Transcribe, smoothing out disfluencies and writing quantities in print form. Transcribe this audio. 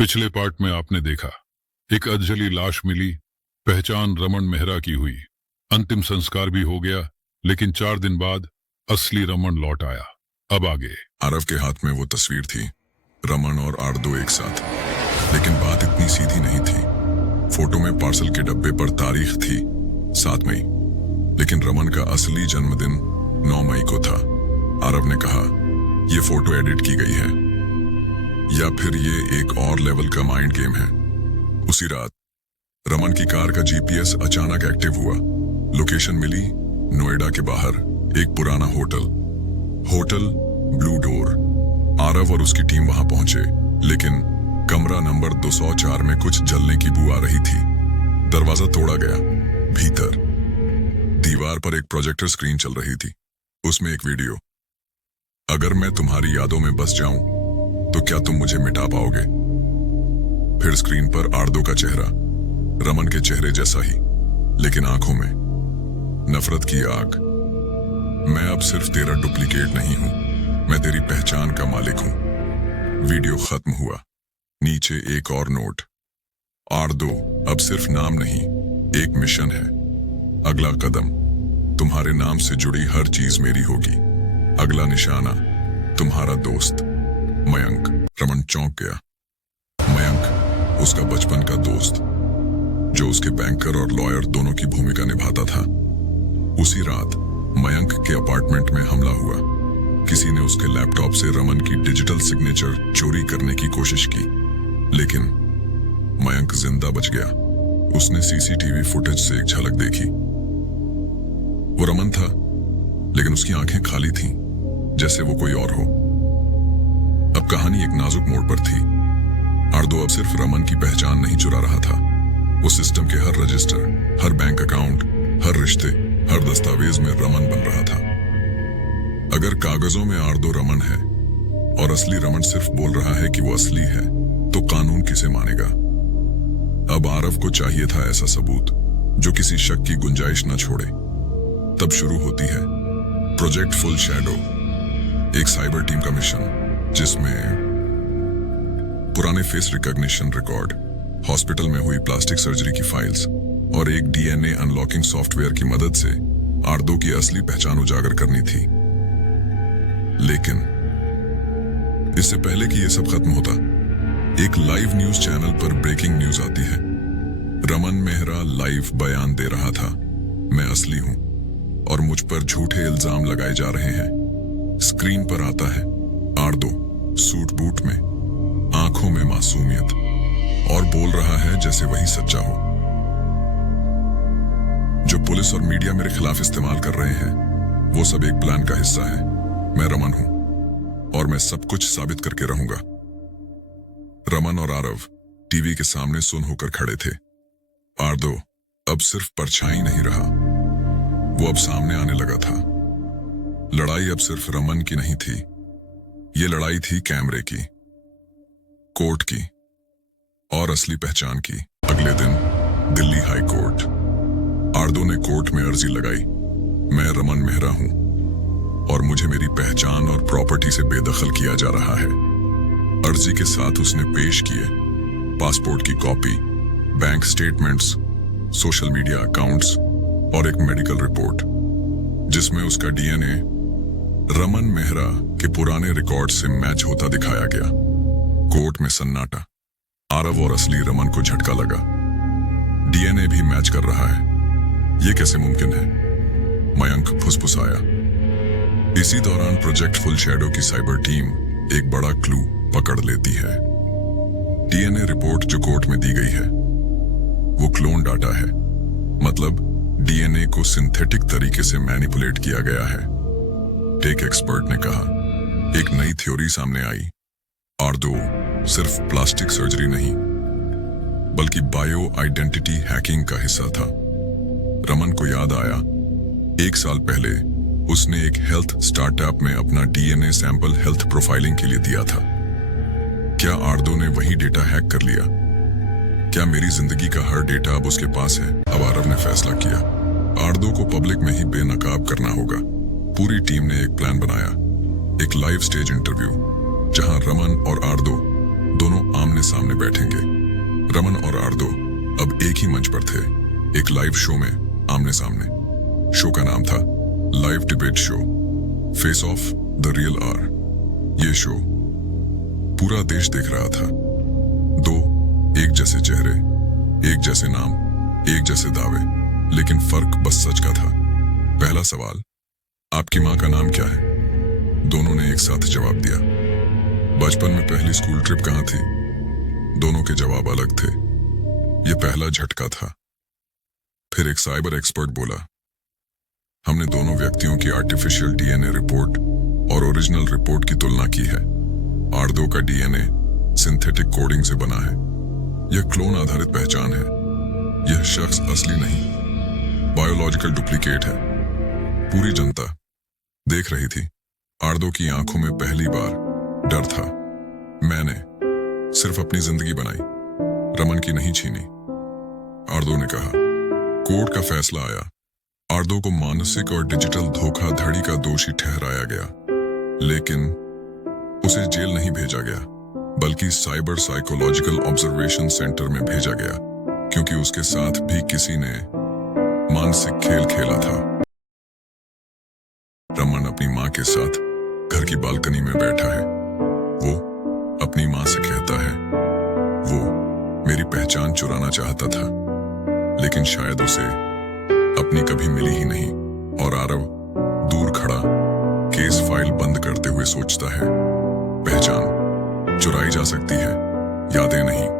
पिछले पार्ट में आपने देखा, एक अधजली लाश मिली, पहचान रमन मेहरा की हुई, अंतिम संस्कार भी हो गया, लेकिन 4 दिन बाद असली रमन लौट आया। अब आगे आरव के हाथ में वो तस्वीर थी, रमन और आरदो एक साथ। लेकिन बात इतनी सीधी नहीं थी। फोटो में पार्सल के डब्बे पर तारीख थी 7 मई, लेकिन रमन का असली जन्मदिन 9 मई को था। आरव ने कहा, ये फोटो एडिट की गई है, या फिर ये एक और लेवल का माइंड गेम है। उसी रात रमन की कार का जीपीएस अचानक एक्टिव हुआ। लोकेशन मिली नोएडा के बाहर एक पुराना होटल ब्लू डोर। आरव और उसकी टीम वहां पहुंचे, लेकिन कमरा नंबर 204 में कुछ जलने की बू आ रही थी। दरवाजा तोड़ा गया। भीतर दीवार पर एक प्रोजेक्टर स्क्रीन चल रही थी, उसमें एक वीडियो। अगर मैं तुम्हारी यादों में बस जाऊं तो क्या तुम मुझे मिटा पाओगे? फिर स्क्रीन पर आरदो का चेहरा, रमन के चेहरे जैसा ही, लेकिन आंखों में नफरत की आग। मैं अब सिर्फ तेरा डुप्लीकेट नहीं हूं, मैं तेरी पहचान का मालिक हूं। वीडियो खत्म हुआ। नीचे एक और नोट, आरदो अब सिर्फ नाम नहीं, एक मिशन है। अगला कदम, तुम्हारे नाम से जुड़ी हर चीज मेरी होगी। अगला निशाना, तुम्हारा दोस्त मयंक। रमन चौंक गया। मयंक, उसका बचपन का दोस्त, जो उसके बैंकर और लॉयर दोनों की भूमिका निभाता था। उसी रात मयंक के अपार्टमेंट में हमला हुआ। किसी ने उसके लैपटॉप से रमन की डिजिटल सिग्नेचर चोरी करने की कोशिश की, लेकिन मयंक जिंदा बच गया। उसने सीसीटीवी फुटेज से एक झलक देखी। वो रमन था, लेकिन उसकी आंखें खाली थीं, जैसे वो कोई और हो। अब कहानी एक नाजुक मोड़ पर थी। आरदो अब सिर्फ रमन की पहचान नहीं चुरा रहा था, वो सिस्टम के हर रजिस्टर, हर बैंक अकाउंट, हर रिश्ते, हर दस्तावेज में रमन बन रहा था। अगर कागजों में आरदो रमन है और असली रमन सिर्फ बोल रहा है कि वो असली है, तो कानून किसे मानेगा? अब आरव को चाहिए था ऐसा सबूत जो किसी शक की गुंजाइश न छोड़े। तब शुरू होती है प्रोजेक्ट फुल शैडो, एक साइबर टीम का मिशन, जिसमें पुराने फेस रिकॉग्निशन रिकॉर्ड, हॉस्पिटल में हुई प्लास्टिक सर्जरी की फाइल्स और एक डीएनए अनलॉकिंग सॉफ्टवेयर की मदद से आरदो की असली पहचान उजागर करनी थी। लेकिन इससे पहले कि यह सब खत्म होता, एक लाइव न्यूज चैनल पर ब्रेकिंग न्यूज आती है। रमन मेहरा लाइव बयान दे रहा था, मैं असली हूं और मुझ पर झूठे इल्जाम लगाए जा रहे हैं। स्क्रीन पर आता है आरदो सूट बूट में, आंखों में मासूमियत, और बोल रहा है जैसे वही सच्चा हो। जो पुलिस और मीडिया मेरे खिलाफ इस्तेमाल कर रहे हैं, वो सब एक प्लान का हिस्सा है। मैं रमन हूं और मैं सब कुछ साबित करके रहूंगा। रमन और आरव टीवी के सामने सुन होकर खड़े थे। आरदो अब सिर्फ परछाई नहीं रहा, वो अब सामने आने लगा था। लड़ाई अब सिर्फ रमन की नहीं थी, ये लड़ाई थी कैमरे की, कोर्ट की और असली पहचान की। अगले दिन दिल्ली हाई कोर्ट। आरदो ने कोर्ट में अर्जी लगाई, मैं रमन मेहरा हूं और मुझे मेरी पहचान और प्रॉपर्टी से बेदखल किया जा रहा है। अर्जी के साथ उसने पेश किए पासपोर्ट की copy, bank statements, social media accounts और एक मेडिकल रिपोर्ट, जिसमें उसका डीएनए रमन मेहरा के पुराने रिकॉर्ड से मैच होता दिखाया गया। कोर्ट में सन्नाटा। आरव और असली रमन को झटका लगा, डीएनए भी मैच कर रहा है, यह कैसे मुमकिन है? मयंक फुसफुसाया। इसी दौरान प्रोजेक्ट फुल शैडो की साइबर टीम एक बड़ा क्लू पकड़ लेती है। डीएनए रिपोर्ट जो कोर्ट में दी गई है, वो क्लोन डाटा है, मतलब डीएनए को सिंथेटिक तरीके से मैनिपुलेट किया गया है। एक एक्सपर्ट ने कहा, एक नई थ्योरी सामने आई। आरदो सिर्फ प्लास्टिक सर्जरी नहीं, बल्कि बायो आइडेंटिटी हैकिंग का हिस्सा था। रमन को याद आया, 1 साल पहले उसने एक हेल्थ स्टार्टअप में अपना डीएनए सैंपल हेल्थ प्रोफाइलिंग के लिए दिया था। क्या आरदो ने वही डेटा हैक कर लिया? क्या मेरी जिंदगी का हर डेटा अब उसके पास है? अब आरव ने फैसला किया, आरदो को पब्लिक में ही बेनकाब करना होगा। पूरी टीम ने एक प्लान बनाया, एक लाइव स्टेज इंटरव्यू, जहां रमन और आरदो दोनों आमने सामने बैठेंगे। रमन और आर्दो अब एक ही मंच पर थे, एक लाइव शो में आमने सामने। शो का नाम था live debate show, face off the real R. ये शो पूरा देश देख रहा था। दो एक जैसे चेहरे, एक जैसे नाम, एक जैसे दावे, लेकिन फर्क बस सच का था। पहला सवाल, आपकी माँ का नाम क्या है? दोनों ने एक साथ जवाब दिया। बचपन में पहली स्कूल ट्रिप कहाँ थी? दोनों के जवाब अलग थे। यह पहला झटका था। फिर एक साइबर एक्सपर्ट बोला, हमने दोनों व्यक्तियों की आर्टिफिशियल डीएनए रिपोर्ट और ओरिजिनल रिपोर्ट की तुलना की है। आर्दो का डीएनए सिंथेटिक कोडिंग से बना है। यह क्लोन आधारित पहचान है। यह शख्स असली नहीं, बायोलॉजिकल डुप्लीकेट है। पूरी जनता देख रही थी। आर्दो की आंखों में पहली बार डर था। मैंने सिर्फ अपनी जिंदगी बनाई, रमन की नहीं छीनी। आर्दो ने कहा। कोर्ट का फैसला आया। आर्दो को मानसिक और डिजिटल धोखाधड़ी का दोषी ठहराया गया, लेकिन उसे जेल नहीं भेजा गया, बल्कि साइबर साइकोलॉजिकल ऑब्जर्वेशन सेंटर में भेजा गया, क्योंकि उसके साथ भी किसी ने मानसिक खेल खेला था। रमन अपनी मां के साथ घर की बालकनी में बैठा है। वो अपनी मां से कहता है, वो मेरी पहचान चुराना चाहता था, लेकिन शायद उसे अपनी कभी मिली ही नहीं। और आरव दूर खड़ा केस फाइल बंद करते हुए सोचता है, पहचान चुराई जा सकती है, यादें नहीं।